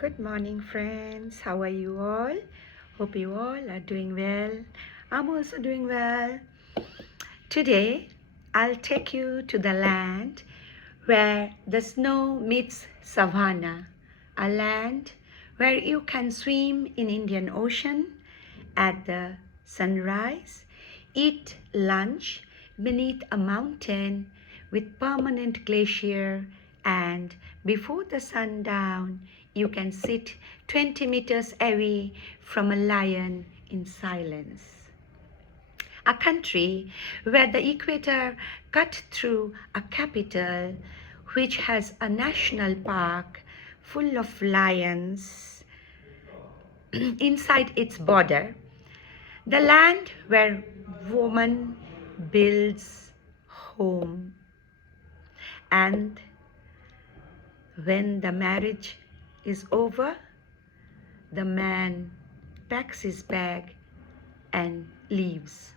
Good morning, friends. How are you all? Hope you all are doing well. I'm also doing well. Today, I'll take you to the land where the snow meets savanna, a land where you can swim in Indian Ocean at the sunrise, eat lunch beneath a mountain with permanent glacier, and before the sundown, you can sit 20 meters away from a lion in silence. A country where the equator cut through a capital which has a national park full of lions inside its border, the land where woman builds home, and when the marriage is over, the man packs his bag and leaves.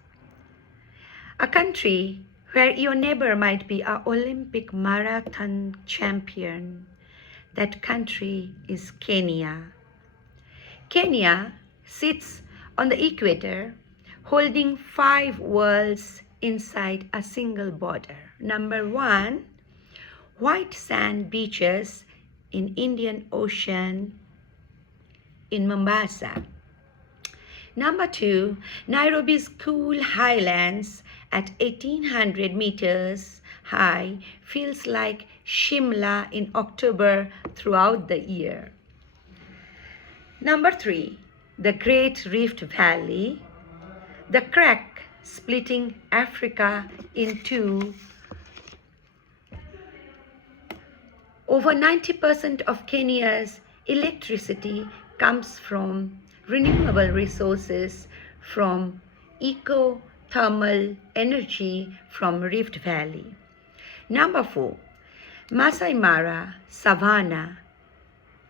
A country where your neighbor might be an Olympic marathon champion. That country is Kenya. Kenya sits on the equator, holding 5 worlds inside a single border. Number 1, white sand beaches in Indian Ocean in Mombasa. Number 2, Nairobi's cool highlands at 1800 meters high feels like Shimla in October throughout the year. Number 3, the Great Rift Valley, the crack splitting Africa in two. Over 90% of Kenya's electricity comes from renewable resources, from eco-thermal energy from Rift Valley. Number 4, Masai Mara Savannah.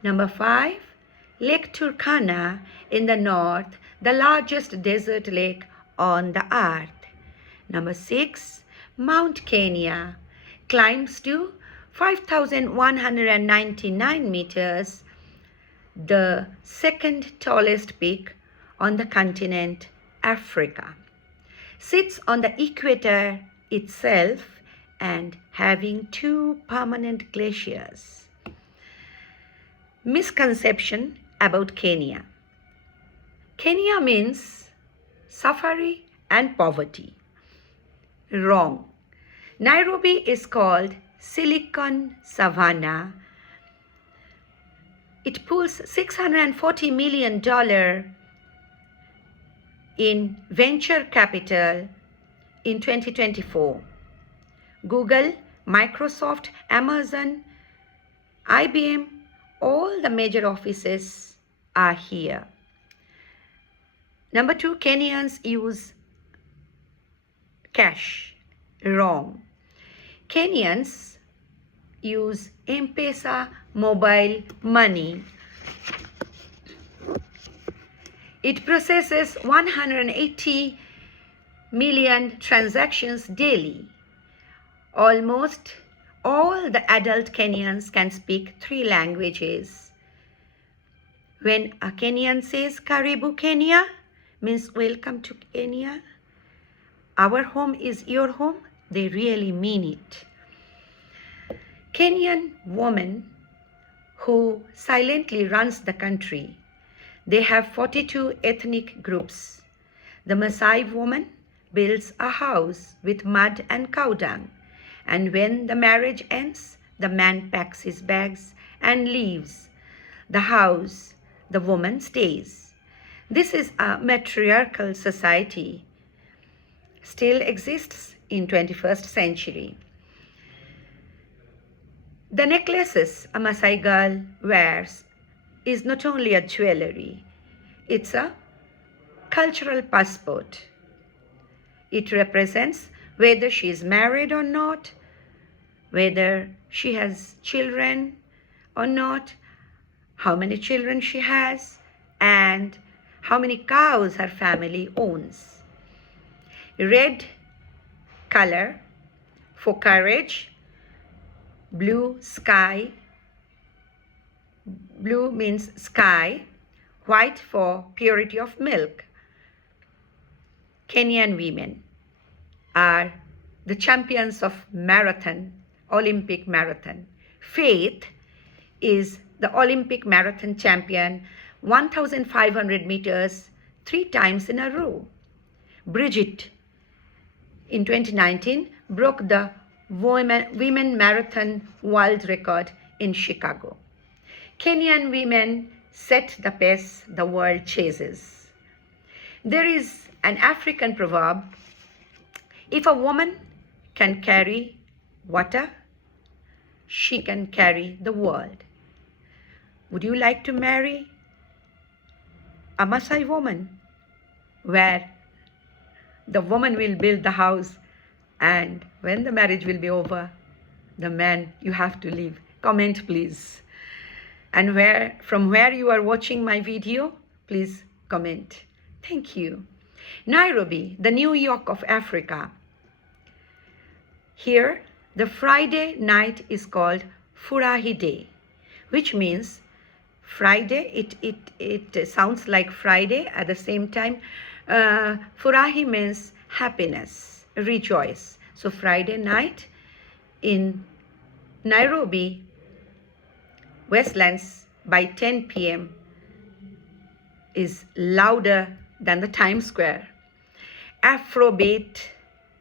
Number 5, Lake Turkana in the north, the largest desert lake on the earth. Number 6, Mount Kenya climbs to 5,199 meters, the second tallest peak on the continent Africa. Sits on the equator itself and having 2 permanent glaciers. Misconception about Kenya. Kenya means safari and poverty. Wrong. Nairobi is called Silicon Savannah. It pulls $640 million in venture capital in 2024. Google, Microsoft, Amazon, IBM, all the major offices are here. Number 2, Kenyans use cash. Wrong. Kenyans use M-Pesa mobile money. It processes 180 million transactions daily. Almost all the adult Kenyans can speak 3 languages. When a Kenyan says Karibu Kenya, means welcome to Kenya, our home is your home, they really mean it. Kenyan woman who silently runs the country. They have 42 ethnic groups. The Maasai woman builds a house with mud and cow dung, and when the marriage ends, the man packs his bags and leaves the house. The woman stays. This is a matriarchal society. Still exists in 21st century. The necklaces a Maasai girl wears is not only a jewelry, it's a cultural passport. It represents whether she is married or not, whether she has children or not, how many children she has, and how many cows her family owns. Red color for courage, blue sky, Blue means sky. White for purity of milk. Kenyan women are the champions of marathon, Olympic marathon. Faith is the Olympic marathon champion, 1,500 meters, 3 times in a row. Bridget, in 2019, broke the women marathon world record in Chicago. Kenyan women set the pace the world chases. There is an African proverb, if a woman can carry water, she can carry the world. Would you like to marry a Maasai woman, where the woman will build the house, and when the marriage will be over, the man you have to leave? Comment please. And from where you are watching my video, please comment. Thank you. Nairobi, the New York of Africa. Here, the Friday night is called Furahi Day, which means Friday. It sounds like Friday at the same time. Furahi means happiness, rejoice. So Friday night in Nairobi, Westlands, by 10 p.m. is louder than the Times Square. Afrobeat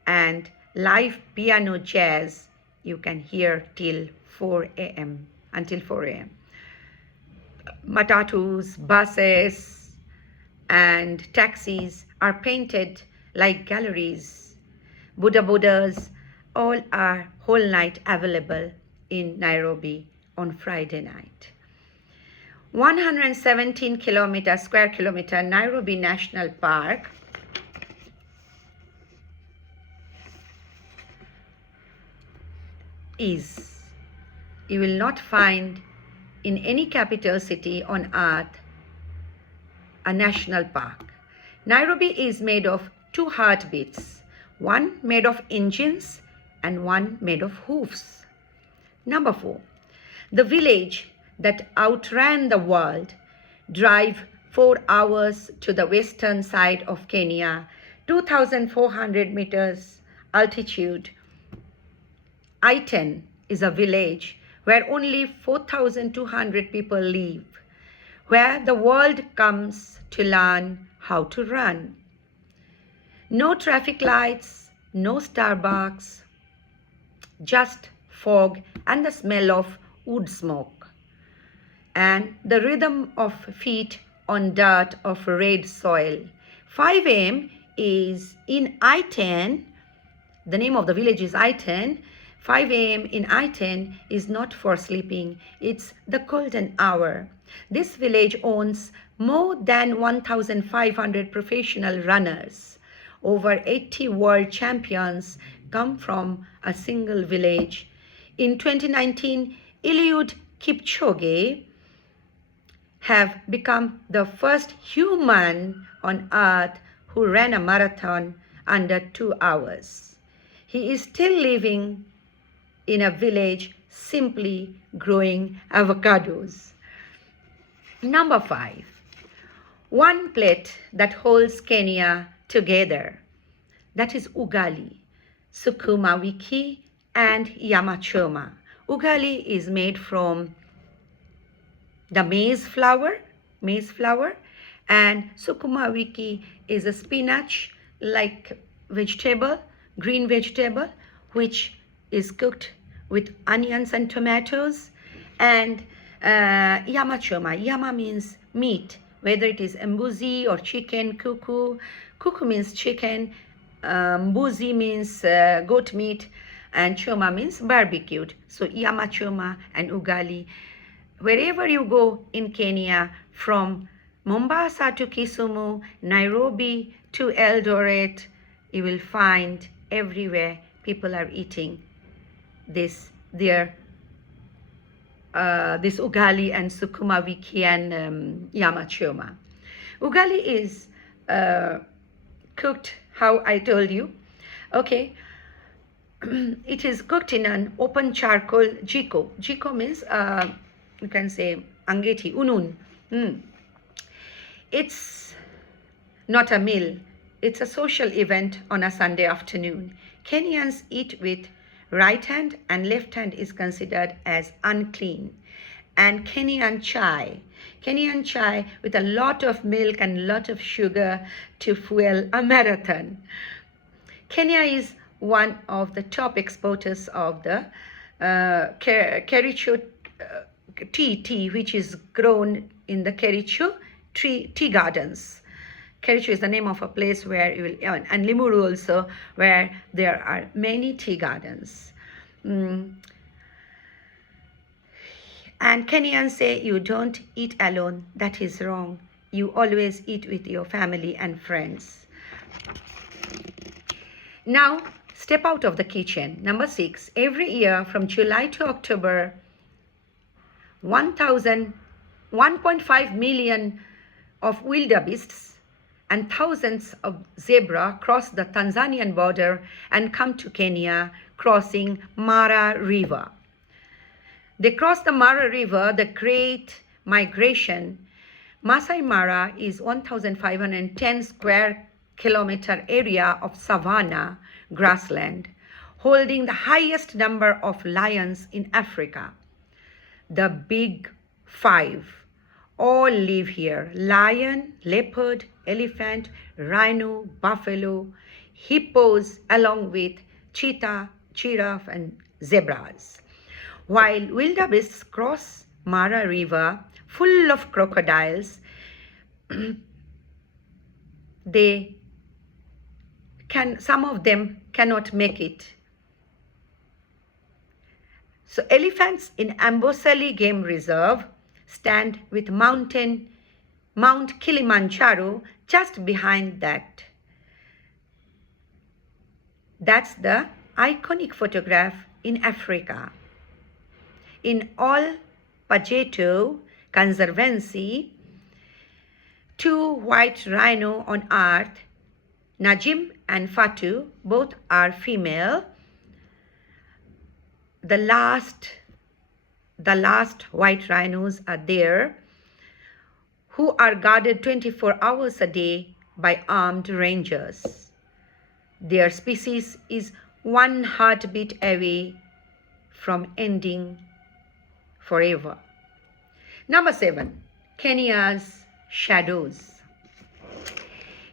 and live piano jazz you can hear till 4 a.m. until 4 a.m. Matatus, buses, and taxis are painted like galleries. Buddhas, all are whole night available in Nairobi on Friday night. 117 square kilometer Nairobi National Park is, you will not find in any capital city on earth a national park. Nairobi is made of 2 heartbeats, one made of engines and one made of hoofs. Number 4, the village that outran the world, drive 4 hours to the western side of Kenya, 2,400 meters altitude. Iten is a village where only 4,200 people live, where the world comes to learn how to run. No traffic lights, no Starbucks, just fog and the smell of wood smoke, and the rhythm of feet on dirt of red soil. 5 a.m. is in Iten. The name of the village is Iten. 5 a.m. in Iten is not for sleeping, it's the golden hour. This village owns more than 1,500 professional runners. Over 80 world champions come from a single village. In 2019, Eliud Kipchoge have become the first human on earth who ran a marathon under 2 hours. He is still living in a village simply growing avocados. Number 5, one plate that holds Kenya together, that is ugali, sukuma wiki, and nyama choma. Ugali is made from the maize flour, and sukuma wiki is a spinach-like vegetable, green vegetable, which is cooked with onions and tomatoes. And nyama choma. Nyama means meat, whether it is mbuzi or chicken, kuku. Kuku means chicken, mbuzi means goat meat, and choma means barbecued. So nyama choma and ugali. Wherever you go in Kenya, from Mombasa to Kisumu, Nairobi to Eldoret, you will find everywhere people are eating this ugali and sukuma wiki and nyama choma. Ugali is cooked how I told you. Okay, it is cooked in an open charcoal jiko. Jiko means you can say Angeti, unun. It's not a meal. It's a social event on a Sunday afternoon. Kenyans eat with right hand and left hand is considered as unclean. And Kenyan chai with a lot of milk and a lot of sugar to fuel a marathon. Kenya is one of the top exporters of the Kericho tea, which is grown in the Kericho tea gardens. Kericho is the name of a place where you will, and Limuru also, where there are many tea gardens. And Kenyans say you don't eat alone. That is wrong. You always eat with your family and friends. Now, step out of the kitchen. Number 6, every year from July to October, 1.5 million of wildebeests and thousands of zebra cross the Tanzanian border and come to Kenya, crossing Mara River. They cross the Mara River, the Great Migration. Masai Mara is 1,510 square kilometer area of savanna grassland, holding the highest number of lions in Africa. The big 5 all live here: lion, leopard, elephant, rhino, buffalo, hippos, along with cheetah, giraffe, and zebras. While wildebeests cross Mara River full of crocodiles, some of them cannot make it. So elephants in Amboseli Game Reserve stand with Mount Kilimanjaro just behind that. That's the iconic photograph in Africa. In Ol Pejeta Conservancy, 2 white rhino on earth, Najim and Fatu, both are female. The last white rhinos are there, who are guarded 24 hours a day by armed rangers. Their species is 1 heartbeat away from ending forever. Number 7, Kenya's shadows.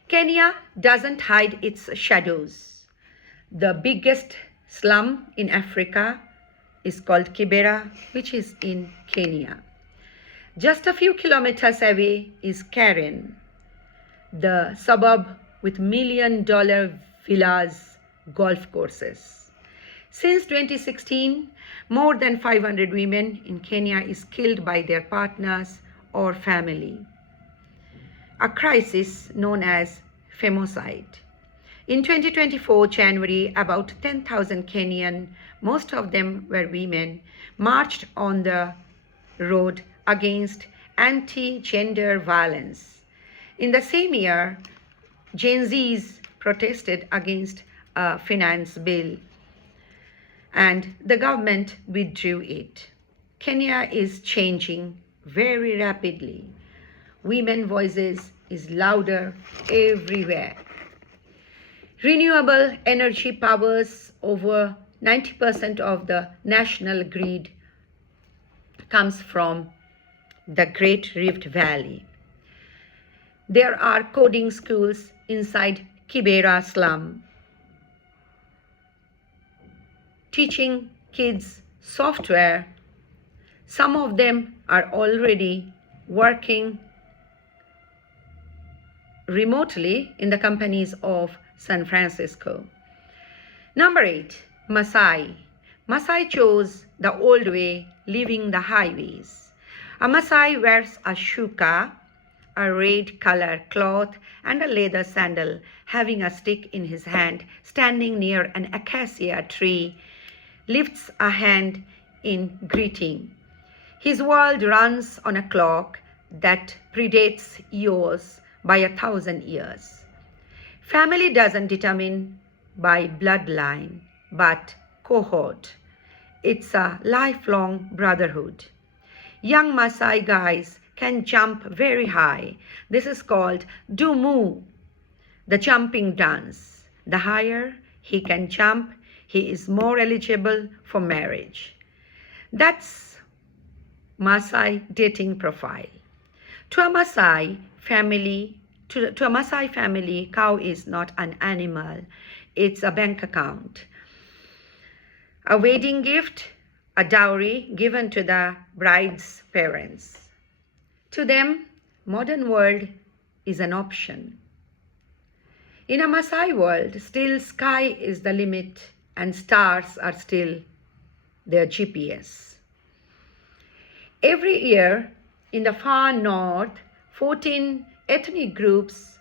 Kenya doesn't hide its shadows. The biggest slum in Africa is called Kibera, which is in Kenya. Just a few kilometers away is Karen, the suburb with $1 million villas, golf courses. Since 2016, more than 500 women in Kenya is killed by their partners or family, a crisis known as femicide. In 2024 January, about 10,000 Kenyan, most of them were women, marched on the road against anti-gender violence. In the same year, Gen Zs protested against a finance bill, and the government withdrew it. Kenya is changing very rapidly. Women's voices is louder everywhere. Renewable energy powers over 90% of the national grid comes from the Great Rift Valley. There are coding schools inside Kibera slum, teaching kids software. Some of them are already working remotely in the companies of San Francisco. Number 8, Maasai. Maasai chose the old way, leaving the highways. A Maasai wears a shuka, a red color cloth, and a leather sandal, having a stick in his hand, standing near an acacia tree, lifts a hand in greeting. His world runs on a clock that predates yours by 1,000 years. Family doesn't determine by bloodline, but cohort. It's a lifelong brotherhood. Young Maasai guys can jump very high. This is called Dumu, the jumping dance. The higher he can jump, he is more eligible for marriage. That's Maasai dating profile. To a Maasai family, cow is not an animal. It's a bank account. A wedding gift, a dowry given to the bride's parents. To them, modern world is an option. In a Maasai world, still sky is the limit and stars are still their GPS. Every year in the far north, 14 ethnic groups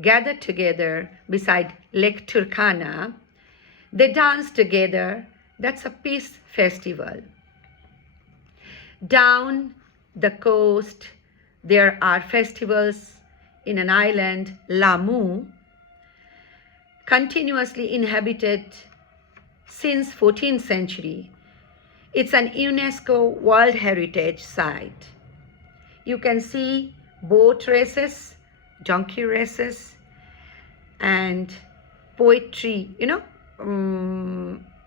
gather together beside Lake Turkana. They dance together. That's a peace festival. Down the coast, there are festivals in an island, Lamu, continuously inhabited since 14th century. It's an UNESCO World Heritage Site. You can see boat races, donkey races, and poetry,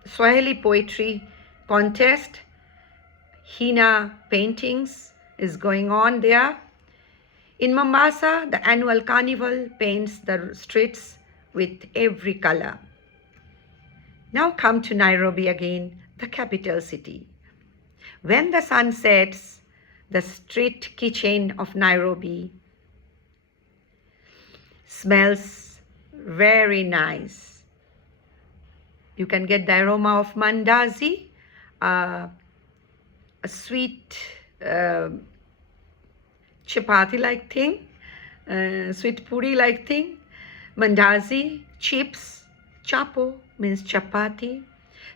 Swahili poetry contest. Henna paintings is going on there. In Mombasa, the annual carnival paints the streets with every color. Now come to Nairobi again, the capital city. When the sun sets, the street kitchen of Nairobi smells very nice. You can get the aroma of mandazi, a sweet chapati-like thing, sweet puri-like thing, mandazi, chips, chapo means chapati,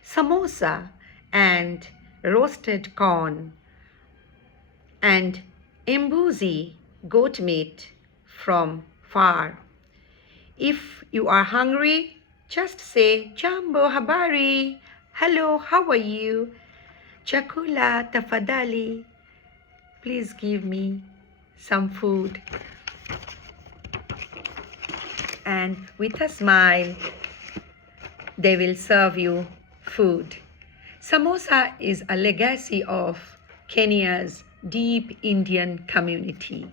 samosa and roasted corn, and embuzi, goat meat from far. If you are hungry, just say, Jambo, habari, hello, how are you? Chakula, tafadali, please give me some food. And with a smile, they will serve you food. Samosa is a legacy of Kenya's deep Indian community.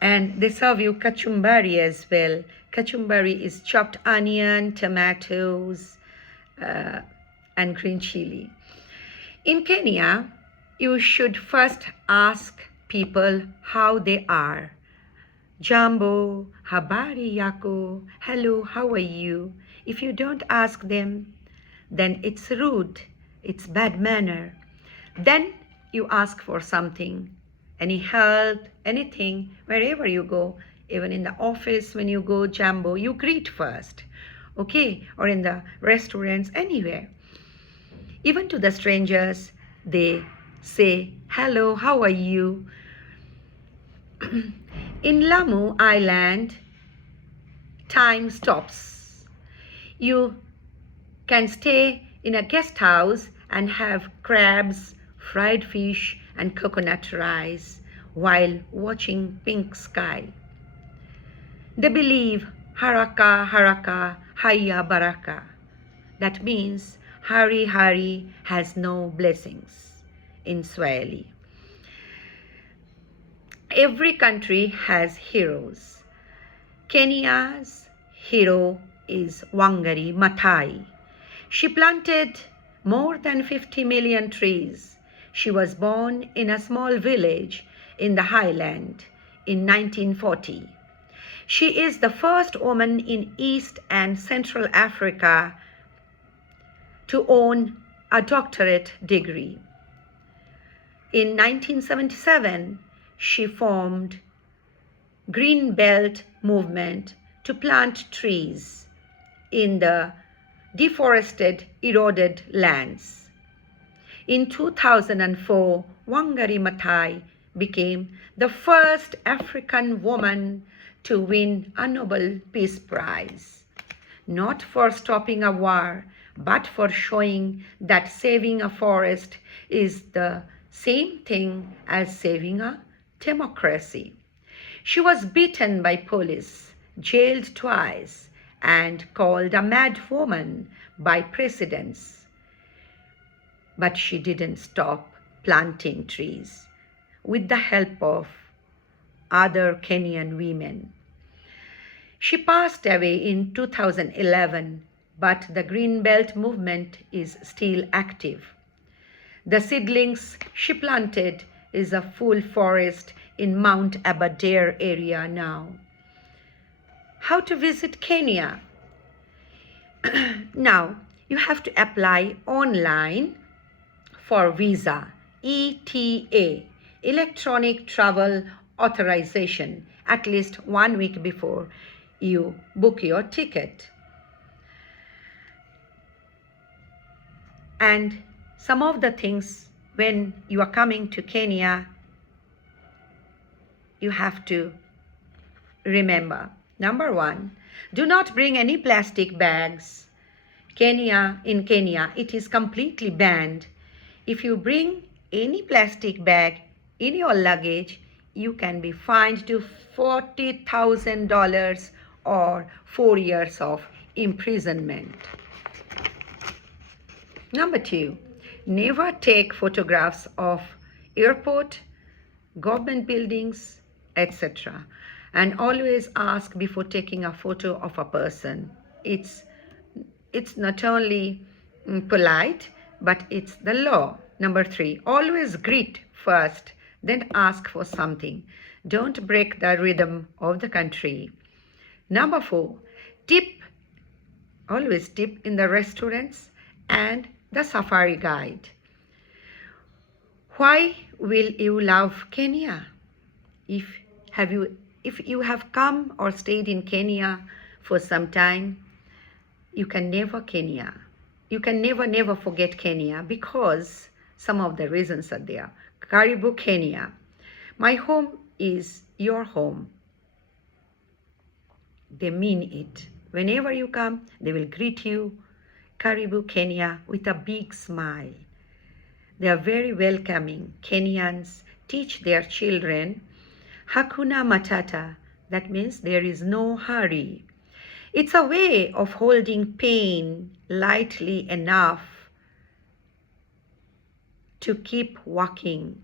And they serve you kachumbari as well. Kachumbari is chopped onion, tomatoes, and green chili. In Kenya, you should first ask people how they are. Jambo, habari yako, hello, how are you? If you don't ask them, then it's rude, it's bad manner. Then you ask for something, any help, anything, wherever you go, even in the office when you go, Jambo, you greet first, okay? Or in the restaurants, anywhere. Even to the strangers, they say, hello, how are you? In Lamu Island, time stops. You can stay in a guest house and have crabs, fried fish, and coconut rice while watching pink sky. They believe haraka, haraka, haya baraka. That means hurry, hurry has no blessings in Swahili. Every country has heroes. Kenya's hero is Wangari Maathai. She planted more than 50 million trees. She was born in a small village in the highland in 1940. She is the first woman in East and Central Africa to own a doctorate degree. In 1977, she formed Green Belt movement to plant trees in the deforested, eroded lands. In 2004, Wangari Maathai became the first African woman to win a Nobel Peace Prize, not for stopping a war, but for showing that saving a forest is the Same thing as saving a democracy. She was beaten by police, jailed twice, and called a mad woman by presidents. But she didn't stop planting trees with the help of other Kenyan women. She passed away in 2011, but the Green Belt movement is still active. The seedlings she planted is a full forest in Mount Aberdare area now. How to visit Kenya? Now, you have to apply online for visa, ETA, Electronic Travel Authorization, at least 1 week before you book your ticket. And some of the things when you are coming to Kenya, you have to remember. Number 1, do not bring any plastic bags. In Kenya, it is completely banned. If you bring any plastic bag in your luggage, you can be fined to $40,000 or 4 years of imprisonment. Number 2, never take photographs of airport, government buildings, etc. And always ask before taking a photo of a person. It's not only polite, but it's the law. Number 3, always greet first, then ask for something. Don't break the rhythm of the country. Number 4, always tip in the restaurants and the safari guide. Why will you love Kenya? If you have come or stayed in Kenya for some time, you can never forget Kenya, because some of the reasons are there. Karibu Kenya. My home is your home. They mean it. Whenever you come, they will greet you, Karibu Kenya, with a big smile. They are very welcoming. Kenyans teach their children Hakuna Matata. That means there is no hurry. It's a way of holding pain lightly enough to keep walking.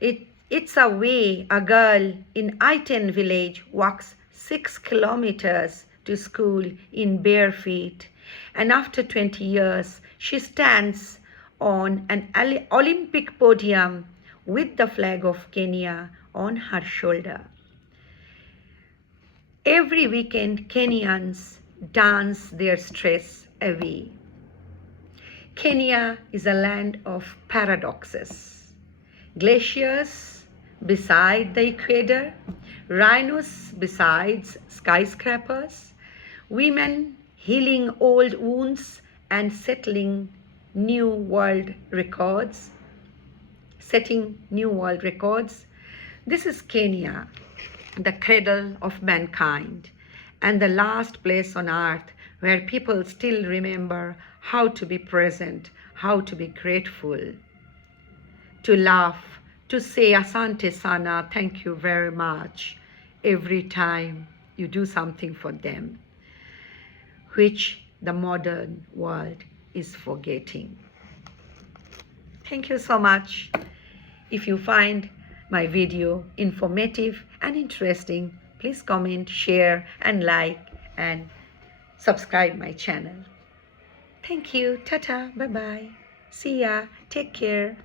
It's a way a girl in Iten village walks 6 kilometers to school in bare feet, and after 20 years, she stands on an Olympic podium with the flag of Kenya on her shoulder. Every weekend, Kenyans dance their stress away. Kenya is a land of paradoxes. Glaciers beside the equator, rhinos besides skyscrapers, women healing old wounds and setting new world records. This is Kenya, the cradle of mankind, and the last place on earth where people still remember how to be present, how to be grateful, to laugh, to say asante sana, thank you very much, every time you do something for them, which the modern world is forgetting. Thank you so much. If you find my video informative and interesting, please comment, share, and like, and subscribe my channel. Thank you. Ta-ta. Bye-bye. See ya. Take care.